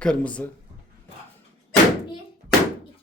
Kırmızı. Bir, iki.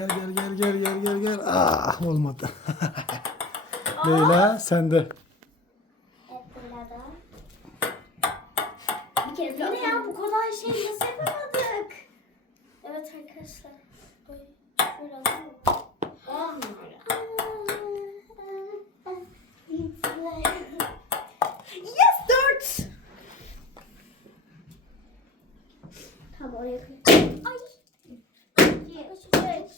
Gel gel gel gel gel gel gel. Ah olmadı. Leyla sende. Bir kere Bu ne ya bu kolay şey nasıl yapamadık? Evet arkadaşlar. Oy, şöyle alayım mı? Yes dört. Tamam oraya koy. Ay. İki, üç, dört.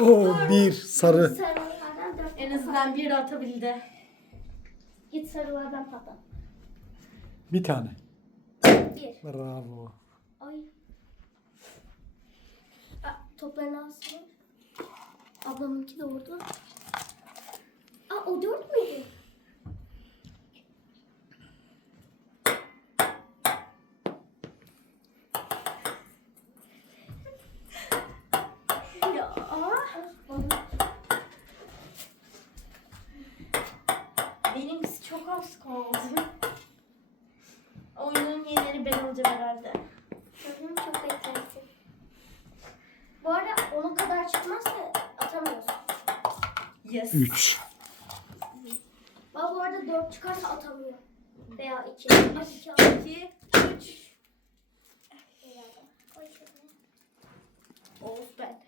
Oo bir sarı. Sarılardan dört. En azından bir atabildi. Git sarılardan patlat. Bir tane. Bir. Bravo. Ay. Aa, toplarını alsın. Ablamınki de orada. Aa o dört müydü? Ya. Benimkisi çok az kaldı. Oyunun yeneri ben olacağım herhalde. Hı, çok beklersin. Bu arada ona kadar çıkmazsa atamıyorsun. Yes. Üç. Bak bu arada dört çıkarsa atamıyor. Veya iki. Ay, iki al. 2, 3. Herhalde. Oy, şöyle. Of ben.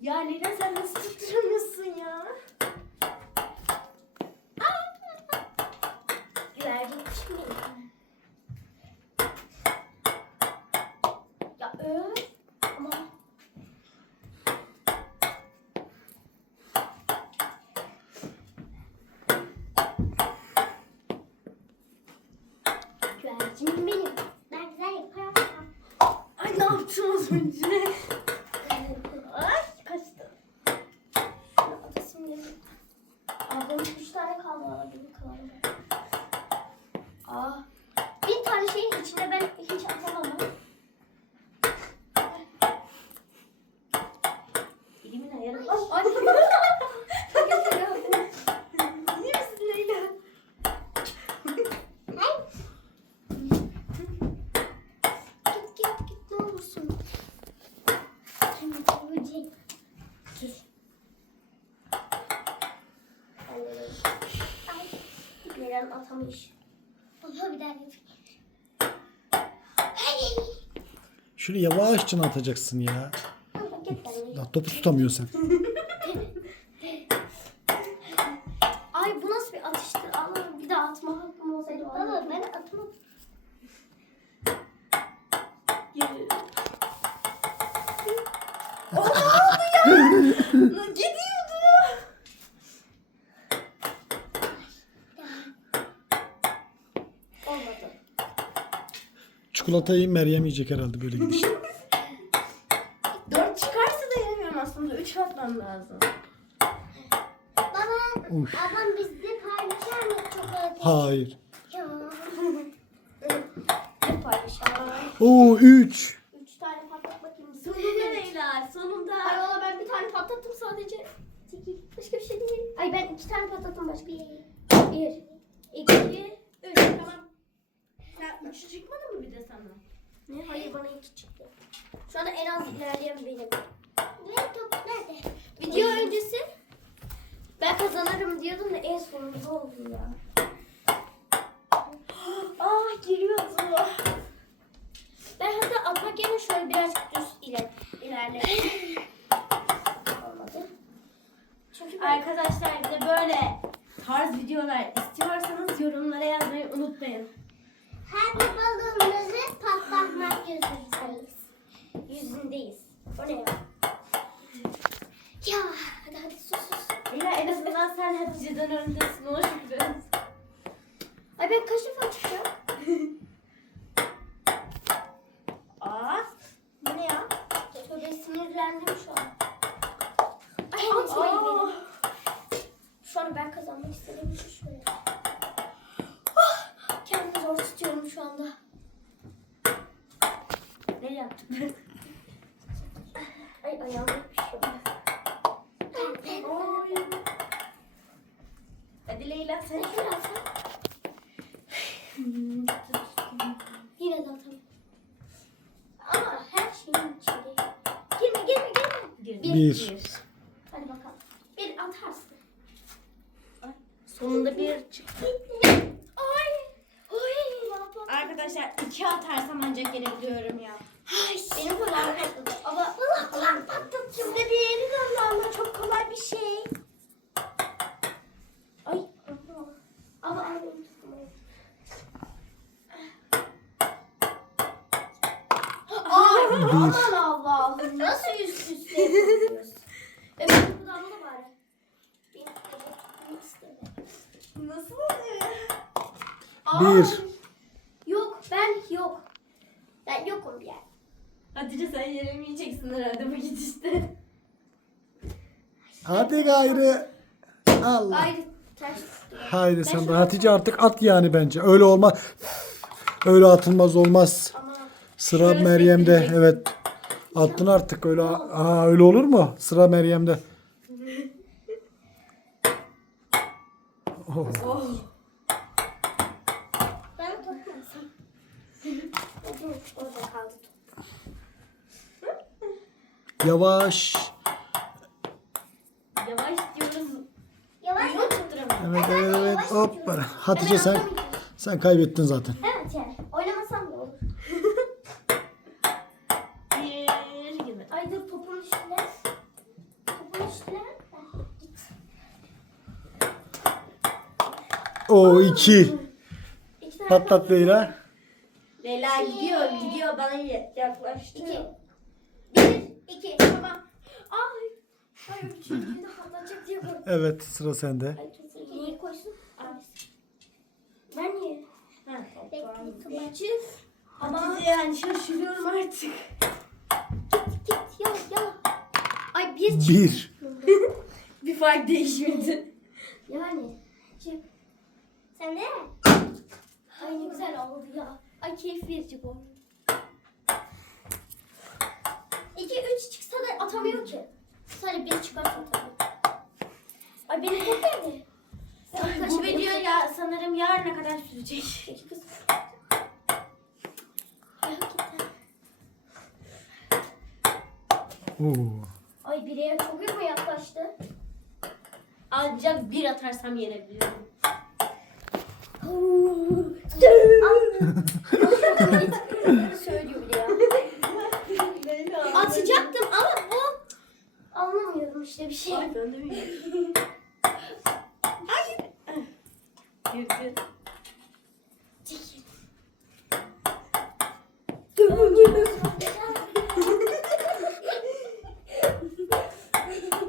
Ya Leyla sen nasıl tutturamıyorsun ya? Güvercin kuş mu? Ya öf. Ama güvercinim benim. Ben güzel yaparım. Ay ne yaptım az önce? Ay kaçtı. Şunu atasım geliyor. Ablamın üç tane kaldı. Gibi kaldı. Aa. Bir tane şeyin içinde ben hiç atamam. ha. Elimin ayarı. Ay. İyi misin Leyla? Git git git ne olursun. Şimdi böcek. Dur. Ay. Neden atamış? Baba bir daha. Şöyle yavaşça atacaksın ya. Ya topu tutamıyorsun sen. Ay bu nasıl bir atıştır? Allah'ım bir daha atma hakkım olsaydı. Baba ben atmam. Yürü. Oha ya. Gidiyordu. Olmadı. Çikolatayı Meryem yiyecek herhalde böyle gidişte. Dört çıkarsa da yenemiyorum aslında. Üç atmam lazım. Baba, Uf. babam bizde paylaşar mı çikolatayı? Hayır. Ya. Ne paylaşalım? Oo üç. Üç tane patlat bakayım. Sonunda Leyla. Sonunda. Ay valla ben bir tane patlattım sadece. Çekil. Başka bir şey değil. Ay ben iki tane patlattım başka. Bir, bir iki, üç. Tamam. Sen üç çıkmadı mı bir de sana? Ne? Hayır bana iki çıktı. Şu anda en az ilerleyen benim. Ne top nerede? Video öncesi ben kazanırım diyordum da en sonunda oldu ya. Ah giriyordu. Ben hatta atmak yerine şöyle birazcık düz iler, ilerledim. Olmadı. Çünkü ben Arkadaşlar bir de böyle tarz videolar istiyorsanız yorumlara yazmayı unutmayın. Hadi balonumuzu patlatmak yüzündeyiz. Yüzündeyiz. O ne ya? Ya hadi hadi sus sus. Leyla en azından sen Hatice'den öndesin. Ona şükür. Ay ben kaç defa çıkacağım? Aa. Bu ne ya? Tövbe sinirlendim şu an. Ay Aa. unutmayın beni. Şu an ben kazanmak istediğim için şöyle. Ah, Kendimi zor tutuyorum şu anda. Ne yaptık? Ay ayağım yapışıyor. Oy. Hadi Leyla sen. Sen şöyle atsan. Yine de atamam. Ama her şeyin içinde. Girme girme girme. Bir. Bir. Hadi bakalım. Bir atarsın. Sonunda bir çıktı. Ay. Ay. Arkadaşlar iki atarsam ancak gelebiliyorum ya. Ay. Benim kulağım patladı. Ama Allah kulağım patladı. Şimdi diğeri de Allah'ım çok kolay bir şey. Ay. Allah. Ama ay benim tutmayın. Ay aman Allah'ım nasıl üst üste yapıyoruz? Ve benim kulağıma da bari. Benim kulağım istemiyorum. Nasıl oluyor? Bir. Yok ben yok. Ben yokum bir yer. Hatice sen yeremeyeceksin herhalde bu gidişte. Hadi gayrı. Allah. Gayrı ters. Haydi sen de Hatice artık at yani bence. Öyle olmaz. Öyle atılmaz olmaz. Sıra Şöyle Meryem'de. Evet. Attın artık öyle. Aa, öyle olur mu? Sıra Meryem'de. Oh. Oh. ben tutmasam. Orada kaldı. Yavaş. Yavaş diyoruz. Yavaş Yok tutturamıyorum. Evet evet evet. Hoppa. Hatice sen sen kaybettin zaten. Evet yani. Oynamasam da olur. Bir gibi. Ay dur topun üstüne. Topun üstüne. Git. O iki. İki tane. Patlat Leyla. Leyla gidiyor gidiyor bana yaklaştı. İki. Bir, iki. Tamam. Ay. Diye korktum. Evet sıra sende. Ay kesin. Niye koysun? Annesi. Ben niye? Ha. Bekle. Ama yani şaşırıyorum artık. Git git ya ya. Ay bir çıktı. Bir. Bir fark değişmedi. Yani. Çık. Sen ne? Ay ne güzel oldu ya. Ay keyif verici bu. İki üç çıksa da atamıyor ki. Sadece bir çıkarsa atamıyor. Ay nerede? Ya, Bu video ya sanırım yarına kadar sürecek. Peki kız. Oo. Ay bireye çok mu yaklaştı? Ancak bir atarsam yenebiliyorum. söylüyor bile ya. Leyla. Atacaktım ama o anlamıyorum işte bir şey. Ay ben de bilmiyorum. Hayır. Girdi. Çekil.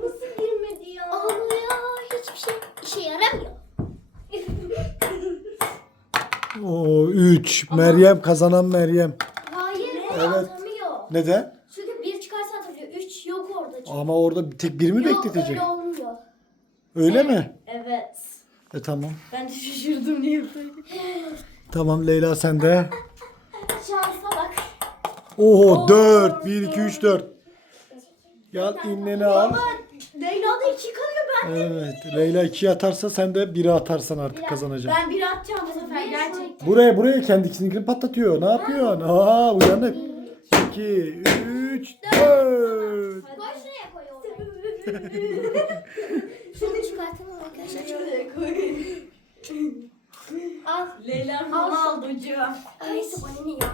Nasıl girmedi ya? Ya hiçbir şey işe yaramıyor. Oo üç. Meryem kazanan Meryem. Hayır Evet. atamıyor. Neden? Çünkü bir çıkarsa atabiliyor. Üç yok orada çünkü. Ama orada tek bir mi Yok bekletecek? öyle olmuyor. Öyle mi? Evet. E tamam. Ben de şaşırdım niye böyle. Tamam Leyla sende. Şansa bak. Oo 4. 1 2 3 4. Gel inleni al. Leyla da iki kalıyor ben. Evet. Leyla 2 atarsa sen de 1'i atarsan artık kazanacaksın. Ben bir atacağım bu sefer gerçekten. Buraya buraya kendi ikisini patlatıyor. Ne yapıyorsun? Aa uyanık. 2 3 4. Şunu çıkartalım arkadaşlar. Şöyle koy. Al. Leyla Al. Ronaldo'cu. Ay bana ne ya?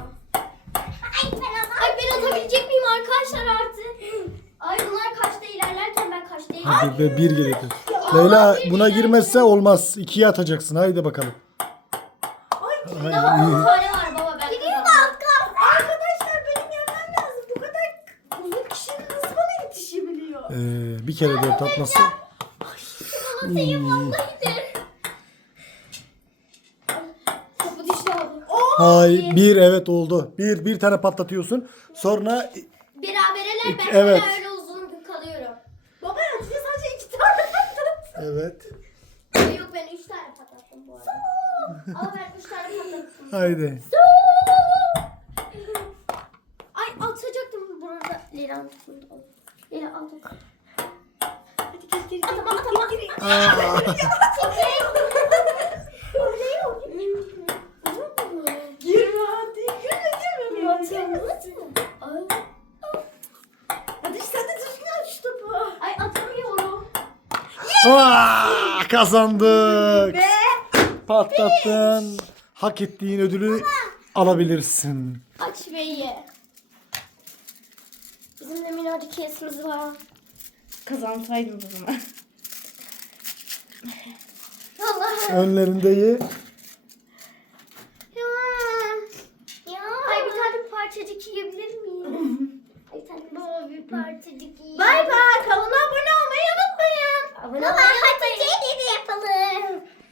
Ay ben, Ay ben atabilecek miyim arkadaşlar artık? Ay bunlar kaçta ilerlerken ben kaçta ilerlerim? Hadi be 1 gerekir. Leyla buna girmezse olmaz. İkiye atacaksın. Haydi bakalım. Ay, Daha on iyi. tane var baba ben kazandım. Arkadaşlar benim yenmem lazım. Bu kadar uzun kişinin nasıl bana yetişebiliyor? Ee, bir kere dört atması. Abi. Hay bir evet oldu. Bir bir tane patlatıyorsun. Sonra Berabereler ben Evet. hala öyle uzun kalıyorum. Baba ya size sadece iki tane patlattı. evet. Yok ben üç tane patlattım bu arada. Ama ben üç tane patlattım. Haydi. Ay atacaktım burada. Lira tutun. Lira al. Hadi gel geri Atama atama. Aa. Aa, kazandık. Ve Patlattın. Hak ettiğin ödülü alabilirsin. Aç ve ye. Bizim de minnacık kesimiz var. Kazansaydınız o zaman. Vallahi. Önlerinde ye. Ya. Ya. Ay bir tane parçacık yiyebilir miyim? Ay bir tane baba bir parçacık yiyeyim. Bay bay. Kanala abone olmayı unutmayın. Abone olmayı unutmayın. Baba hadi yapalım.